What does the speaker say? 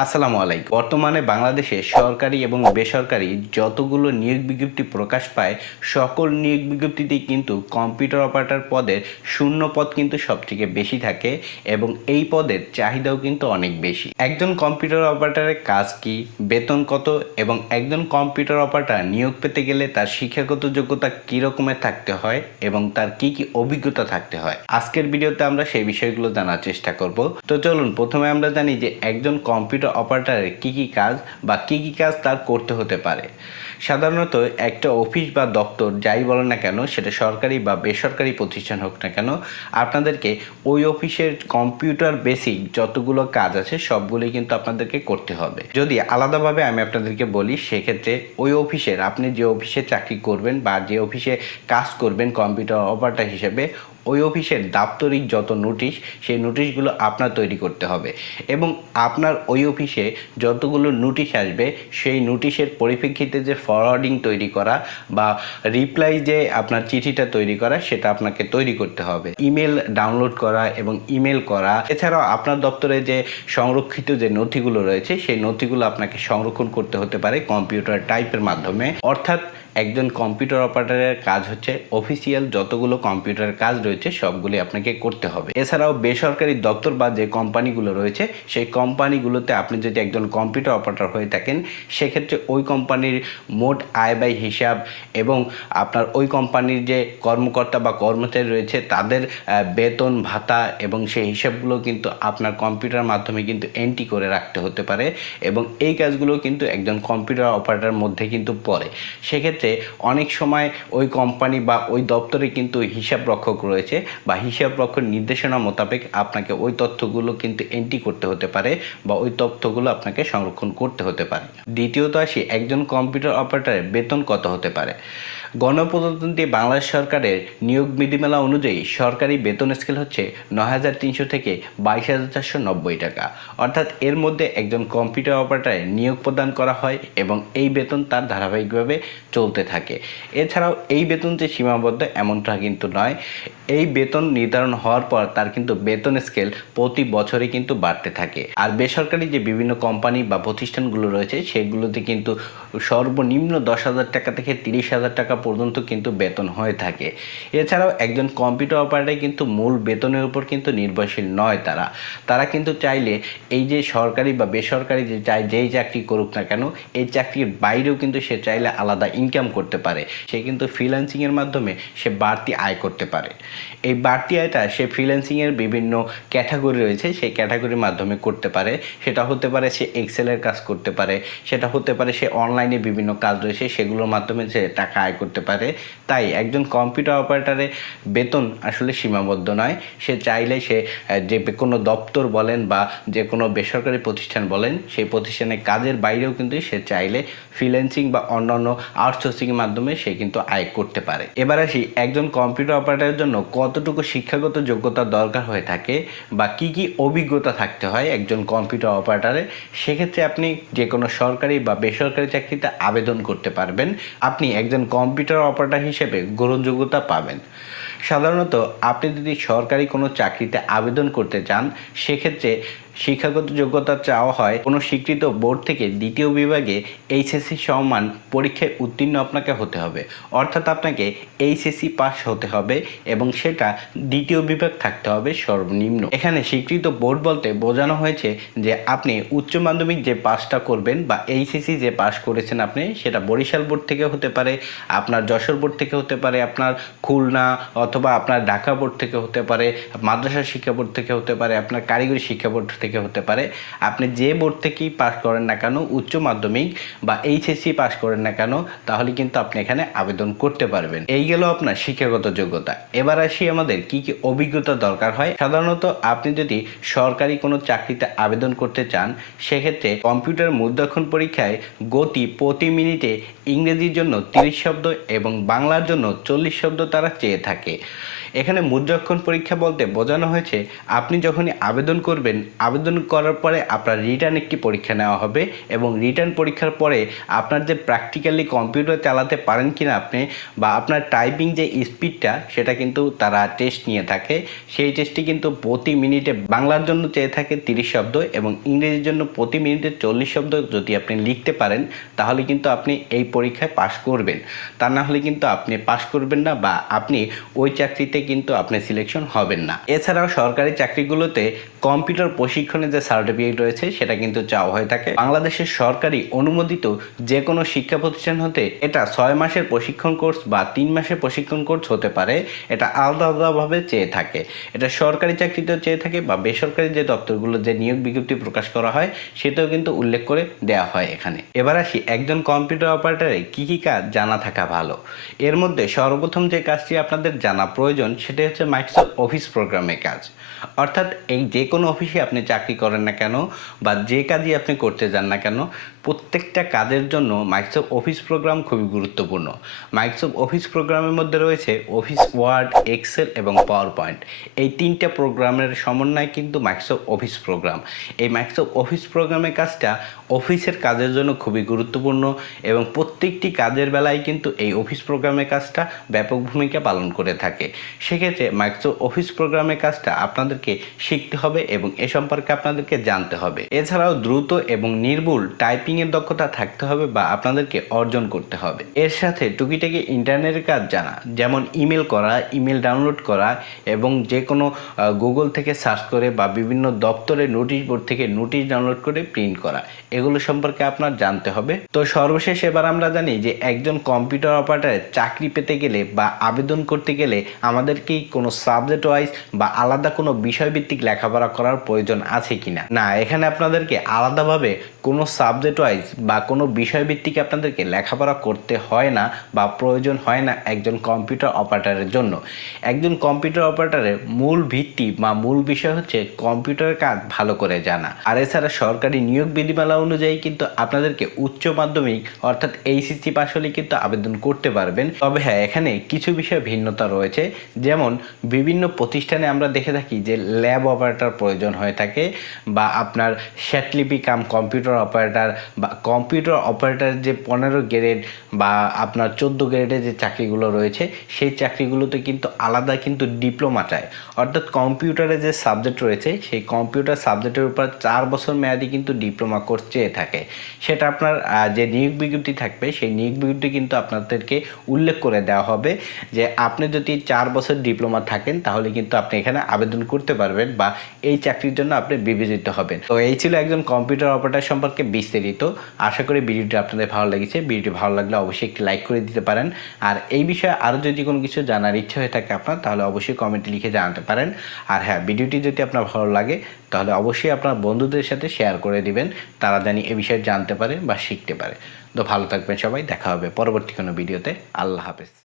আসসালামু আলাইকুম। বর্তমানে বাংলাদেশে সরকারি এবং বেসরকারি যতগুলো নিয়োগ বিজ্ঞপ্তি প্রকাশ পায়, সকল নিয়োগ বিজ্ঞপ্তিতেই কিন্তু কম্পিউটার অপারেটর পদের শূন্য পদ কিন্তু সবথেকে বেশি থাকে এবং এই পদের চাহিদাও কিন্তু অনেক বেশি। একজন কম্পিউটার অপারেটরের কাজ কি, বেতন কত এবং একজন কম্পিউটার অপারেটর নিয়োগ পেতে গেলে তার শিক্ষাগত যোগ্যতা কী রকমের থাকতে হয় এবং তার কি কি অভিজ্ঞতা থাকতে হয়? আজকের ভিডিওতে আমরা সেই বিষয়গুলো জানার চেষ্টা করব। তো চলুন, প্রথমে আমরা জানি যে একজন কম্পিউটার অপারেটরের কি কি কাজ বা কি কি কাজ তার করতে হতে পারে। সাধারণত একটা অফিস বা দপ্তর যাই বলেন না কেন, সেটা সরকারি বা বেসরকারি প্রতিষ্ঠান হোক না কেন, আপনাদেরকে ওই অফিসের কম্পিউটার বেসিক যতগুলো কাজ আছে সবগুলোই কিন্তু আপনাদেরকে করতে হবে। যদি আলাদাভাবে আমি আপনাদেরকে বলি, সেক্ষেত্রে ওই অফিসের আপনি যে অফিসে চাকরি করবেন বা যে অফিসে কাজ করবেন কম্পিউটার অপারেটর হিসেবে ওই অফিসের দাপ্তরিক যত নোটিশ, সেই নোটিশগুলো আপনার তৈরি করতে হবে। এবং আপনার ওই অফিসে যতগুলো নোটিশ আসবে, সেই নোটিশের পরিপ্রেক্ষিতে যে ফরওয়ার্ডিং তৈরি করা বা রিপ্লাই যে আপনার চিঠিটা তৈরি করা, সেটা আপনাকে তৈরি করতে হবে। ইমেল ডাউনলোড করা এবং ইমেল করা। এছাড়াও আপনার দপ্তরে যে সংরক্ষিত যে নথিগুলো রয়েছে, সেই নথিগুলো আপনাকে সংরক্ষণ করতে হতে পারে কম্পিউটার টাইপের মাধ্যমে। অর্থাৎ একজন কম্পিউটার অপারেটরের কাজ হচ্ছে অফিসিয়াল যতগুলো কম্পিউটারের কাজ রয়েছে, সবগুলি আপনাকে করতে হবে। এছাড়াও বেসরকারি দপ্তর বা যে কোম্পানিগুলো রয়েছে, সেই কোম্পানিগুলোতে আপনি যদি একজন কম্পিউটার অপারেটর হয়ে থাকেন, সেক্ষেত্রে ওই কোম্পানির মোট আয় ব্যয় হিসাব এবং আপনার ওই কোম্পানির যে কর্মকর্তা বা কর্মচারী রয়েছে, তাদের বেতন, ভাতা এবং সেই হিসাবগুলো কিন্তু আপনার কম্পিউটার মাধ্যমে কিন্তু এন্ট্রি করে রাখতে হতে পারে এবং এই কাজগুলো কিন্তু একজন কম্পিউটার অপারেটরের মধ্যে কিন্তু পড়ে। সেক্ষেত্রে অনেক সময় ওই কোম্পানি বা ওই দপ্তরে কিন্তু হিসাব রক্ষক রয়েছে বা হিসাব রক্ষক নির্দেশনা মোতাবেক আপনাকে ওই তথ্যগুলো কিন্তু এন্ট্রি করতে হতে পারে বা ওই তথ্যগুলো আপনাকে সংরক্ষণ করতে হতে পারে। দ্বিতীয়ত আসি, একজন কম্পিউটার অপারেটরের বেতন কত হতে পারে? গণপ্রজাতন্ত্রী বাংলাদেশ সরকারের নিয়োগ বিধিমালা অনুযায়ী সরকারি বেতন স্কেল হচ্ছে নয় হাজার তিনশো থেকে বাইশ হাজার চারশো নব্বই টাকা। অর্থাৎ এর মধ্যে একজন কম্পিউটার অপারেটরে নিয়োগ প্রদান করা হয় এবং এই বেতন তার ধারাবাহিকভাবে চলতে থাকে। এছাড়াও এই বেতন যে সীমাবদ্ধ এমনটা কিন্তু নয়। এই বেতন নির্ধারণ হওয়ার পর তার কিন্তু বেতন স্কেল প্রতি বছরে কিন্তু বাড়তে থাকে। আর বেসরকারি যে বিভিন্ন কোম্পানি বা প্রতিষ্ঠানগুলো রয়েছে, সেগুলোতে কিন্তু সর্বনিম্ন দশ হাজার টাকা থেকে তিরিশ হাজার টাকা পর্যন্ত কিন্তু বেতন হয়ে থাকে। এছাড়াও একজন কম্পিউটার অপারেটর কিন্তু মূল বেতনের উপর কিন্তু নির্ভরশীল নয় তারা। তারা কিন্তু চাইলে এই যে সরকারি বা বেসরকারি যে চাই, যেই চাকরি করুক না কেন, এই চাকরির বাইরেও কিন্তু সে চাইলে আলাদা ইনকাম করতে পারে। সে কিন্তু ফ্রিল্যান্সিংয়ের মাধ্যমে সে বাড়তি আয় করতে পারে। এই বাড়তি আয়টা সে ফ্রিল্যান্সিংয়ের বিভিন্ন ক্যাটাগরি রয়েছে, সেই ক্যাটাগরির মাধ্যমে করতে পারে। সেটা হতে পারে সে এক্সেলের কাজ করতে পারে। সেটা হতে পারে সে অনলাইনে বিভিন্ন কাজ রয়েছে, সেগুলোর মাধ্যমে সে টাকা আয় করতে পারে। তাই একজন কম্পিউটার অপারেটরে বেতন আসলে সীমাবদ্ধ নয়। সে চাইলে সে যে কোনো দপ্তর বলেন বা যে কোনো বেসরকারি প্রতিষ্ঠান বলেন, সেই প্রতিষ্ঠানে কাজের বাইরেও কিন্তু সে চাইলে ফ্রিল্যান্সিং বা অন্যান্য আউটসোর্সিংয়ের মাধ্যমে সে কিন্তু আয় করতে পারে। এবার আসি একজন কম্পিউটার অপারেটরের জন্য কতটুকু শিক্ষাগত যোগ্যতা দরকার হয়ে থাকে বা কি কি অভিজ্ঞতা থাকতে হয় একজন কম্পিউটার অপারেটরে সেক্ষেত্রে আপনি যে কোনো সরকারি বা বেসরকারি চাকরিতে আবেদন করতে পারবেন। আপনি একজন কম্পিউটার অপারেটর হিসেবে গ্রহণযোগ্যতা পাবেন। সাধারণত আপনি যদি সরকারি কোনো চাকরিতে আবেদন করতে চান সেক্ষেত্রে শিক্ষাগত যোগ্যতা চাওয়া হয়, কোনো স্বীকৃত বোর্ড থেকে দ্বিতীয় বিভাগে এইচএসসি সমান পরীক্ষায় উত্তীর্ণ আপনাকে হতে হবে। অর্থাৎ আপনাকে এইচএসসি পাস হতে হবে এবং সেটা দ্বিতীয় বিভাগ থাকতে হবে সর্বনিম্ন। এখানে স্বীকৃত বোর্ড বলতে বোঝানো হয়েছে যে আপনি উচ্চ মাধ্যমিক যে পাসটা করবেন বা এইচএসসি যে পাস করেছেন আপনি, সেটা বরিশাল বোর্ড থেকে হতে পারে, আপনার যশোর বোর্ড থেকে হতে পারে, আপনার খুলনা অথবা আপনার ঢাকা বোর্ড থেকে হতে পারে, মাদ্রাসা শিক্ষা বোর্ড থেকে হতে পারে, আপনার কারিগরি শিক্ষা বোর্ড থেকে হতে পারে। আপনি যে বোর্ড থেকেই পাস করেন না কেন, উচ্চ মাধ্যমিক বা এইচএসসি পাস করেন না কেন, তাহলে কিন্তু আপনি এখানে আবেদন করতে পারবেন। এই গেল আপনার শিক্ষাগত যোগ্যতা। এবার আসি আমাদের কি কি অভিজ্ঞতা দরকার হয়। সাধারণত আপনি যদি সরকারি কোনো চাকরিতে আবেদন করতে চান, সেক্ষেত্রে কম্পিউটার মুদ্রাক্ষণ পরীক্ষায় গতি প্রতি মিনিটে ইংরেজির জন্য তিরিশ শব্দ এবং বাংলার জন্য চল্লিশ শব্দ তারা চেয়ে থাকে। এখানে মুদ্রাক্ষণ পরীক্ষা বলতে বোঝানো হয়েছে, আপনি যখনই আবেদন করবেন, আবেদন করার পরে আপনার রিটার্ন একটি পরীক্ষা নেওয়া হবে এবং রিটার্ন পরীক্ষার পরে আপনার যে প্র্যাকটিক্যালি কম্পিউটার চালাতে পারেন কিনা আপনি বা আপনার টাইপিং যে স্পিডটা সেটা কিন্তু তারা টেস্ট নিয়ে থাকে। সেই টেস্টটি কিন্তু প্রতি মিনিটে বাংলার জন্য চেয়ে থাকে তিরিশ শব্দ এবং ইংরেজির জন্য প্রতি মিনিটে চল্লিশ শব্দ যদি আপনি লিখতে পারেন, তাহলে কিন্তু আপনি এই পরীক্ষায় পাশ করবেন। তা না হলে কিন্তু আপনি পাশ করবেন না বা আপনি ওই চাকরিতে কিন্তু আপনি সিলেকশন হবেন না। এছাড়াও সরকারি চাকরিগুলোতে কম্পিউটার প্রশিক্ষণের যে সার্টিফিকেট রয়েছে, সেটা কিন্তু চাওয়া হয়ে থাকে। বাংলাদেশের সরকারি অনুমোদিত যে কোনো শিক্ষা প্রতিষ্ঠান হতে এটা ছয় মাসের প্রশিক্ষণ কোর্স বা তিন মাসের প্রশিক্ষণ কোর্স হতে পারে। এটা আলাদা আলাদাভাবে চেয়ে থাকে। এটা সরকারি চাকরিতেও চেয়ে থাকে বা বেসরকারি যে দপ্তরগুলো যে নিয়োগ বিজ্ঞপ্তি প্রকাশ করা হয়, সেটাও কিন্তু উল্লেখ করে দেওয়া হয় এখানে। এবার আসি, একজন কম্পিউটার অপারেটরে কী কী কাজ জানা থাকা ভালো? এর মধ্যে সর্বপ্রথম যে কাজটি আপনাদের জানা প্রয়োজন সেটা হচ্ছে মাইক্রোসফট অফিস প্রোগ্রামের কাজ। অর্থাৎ এই যে কোনো অফিসে আপনি চাকরি করেন না কেন বা যে কাজই আপনি করতে যান না কেন প্রত্যেকটা কাজের জন্য মাইক্রোসফট অফিস প্রোগ্রাম খুবই গুরুত্বপূর্ণ। মাইক্রোসফট অফিস প্রোগ্রামের মধ্যে রয়েছে অফিস ওয়ার্ড এক্সেল এবং পাওয়ার পয়েন্ট এই তিনটে প্রোগ্রামের সমন্বয় কিন্তু মাইক্রোসফট অফিস প্রোগ্রাম এই মাইক্রোসফট অফিস প্রোগ্রামের কাজটা অফিসের কাজের জন্য খুবই গুরুত্বপূর্ণ এবং প্রত্যেকটি কাজের বেলায় কিন্তু এই অফিস প্রোগ্রামের কাজটা ব্যাপক ভূমিকা পালন করে থাকে। সেক্ষেত্রে মাইক্রোসফট অফিস প্রোগ্রামের কাজটা আপনাদেরকে শিখতে হবে এবং এ সম্পর্কে আপনাদেরকে জানতে হবে। এছাড়াও দ্রুত এবং নির্ভুল টাইপিংয়ের দক্ষতা থাকতে হবে বা আপনাদেরকে অর্জন করতে হবে। এর সাথে টুকিটাকি ইন্টারনেটের কাজ জানা, যেমন ইমেল করা ইমেল ডাউনলোড করা এবং যে কোনো গুগল থেকে সার্চ করে বা বিভিন্ন দপ্তরের নোটিশ বোর্ড থেকে নোটিশ ডাউনলোড করে প্রিন্ট করা, এগুলো সম্পর্কে আপনার জানতে হবে। তো সর্বশেষ এবার আমরা জানি যে একজন কম্পিউটার অপারেটরে চাকরি পেতে গেলে বা আবেদন করতে গেলে আমাদের কি কোনো সাবজেক্ট ওয়াইজ বা আলাদা কোনো বিষয়ভিত্তিক লেখাপড়া করার প্রয়োজন আছে কিনা? না, এখানে আপনাদেরকে আলাদাভাবে কোনো সাবজেক্ট ওয়াইজ বা কোনো বিষয়ভিত্তিক আপনাদেরকে লেখাপড়া করতে হয় না বা প্রয়োজন হয় না একজন কম্পিউটার অপারেটারের জন্য। একজন কম্পিউটার অপারেটারের মূল ভিত্তি বা মূল বিষয় হচ্ছে কম্পিউটারের কাজ ভালো করে জানা। আর এছাড়া সরকারি নিয়োগ বিধিমালা অনুযায়ী কিন্তু আপনাদেরকে উচ্চ মাধ্যমিক অর্থাৎ এইচএসসি পাস হলে কিন্তু আবেদন করতে পারবেন। তবে হ্যাঁ এখানে কিছু বিষয় ভিন্নতা রয়েছে। যেমন, বিভিন্ন প্রতিষ্ঠানে আমরা দেখে থাকি যে ল্যাব অপারেটার প্রয়োজন হয়ে থাকে বা আপনার শ্যাটলিপি কাম কম্পিউটার অপারেটর বা কম্পিউটার অপারেটর যে পনেরো গ্রেড বা আপনার চোদ্দ গ্রেডের যে চাকরিগুলো রয়েছে, সেই চাকরিগুলোতে কিন্তু আলাদা কিন্তু ডিপ্লোমা চায় অর্থাৎ কম্পিউটারে যে সাবজেক্ট রয়েছে, সেই কম্পিউটার সাবজেক্টের উপর চার বছর মেয়াদি কিন্তু ডিপ্লোমা কোর্স চেয়ে থাকে। সেটা আপনার যে নিয়োগ বিজ্ঞপ্তি থাকবে, সেই নিয়োগ বিজ্ঞপ্তি কিন্তু আপনাদেরকে উল্লেখ করে দেওয়া হবে যে আপনি যদি চার বছর ডিপ্লোমা থাকেন, তাহলে কিন্তু আপনি এখানে আবেদন করতে পারবেন বা এই চাকরির জন্য আপনি বিবেচিত হবেন। তো এই ছিল একজন কম্পিউটার অপারেটর সম্পর্কে বিস্তারিত আশা করি ভিডিওটি আপনাদের ভালো লেগেছে। ভিডিওটি ভালো লাগলে অবশ্যই একটি লাইক করে দিতে পারেন। আর এই বিষয়ে আরও যদি কোনো কিছু জানার ইচ্ছে হয়ে থাকে আপনার, তাহলে অবশ্যই কমেন্টে লিখে জানাতে পারেন। আর হ্যাঁ ভিডিওটি যদি আপনার ভালো লাগে, তাহলে অবশ্যই আপনার বন্ধুদের সাথে শেয়ার করে দিবেন। তারা জানি এ বিষয়ে জানতে পারে বা শিখতে পারে। তো ভালো থাকবেন সবাই, দেখা হবে পরবর্তী কোনো ভিডিওতে। আল্লাহ হাফেজ।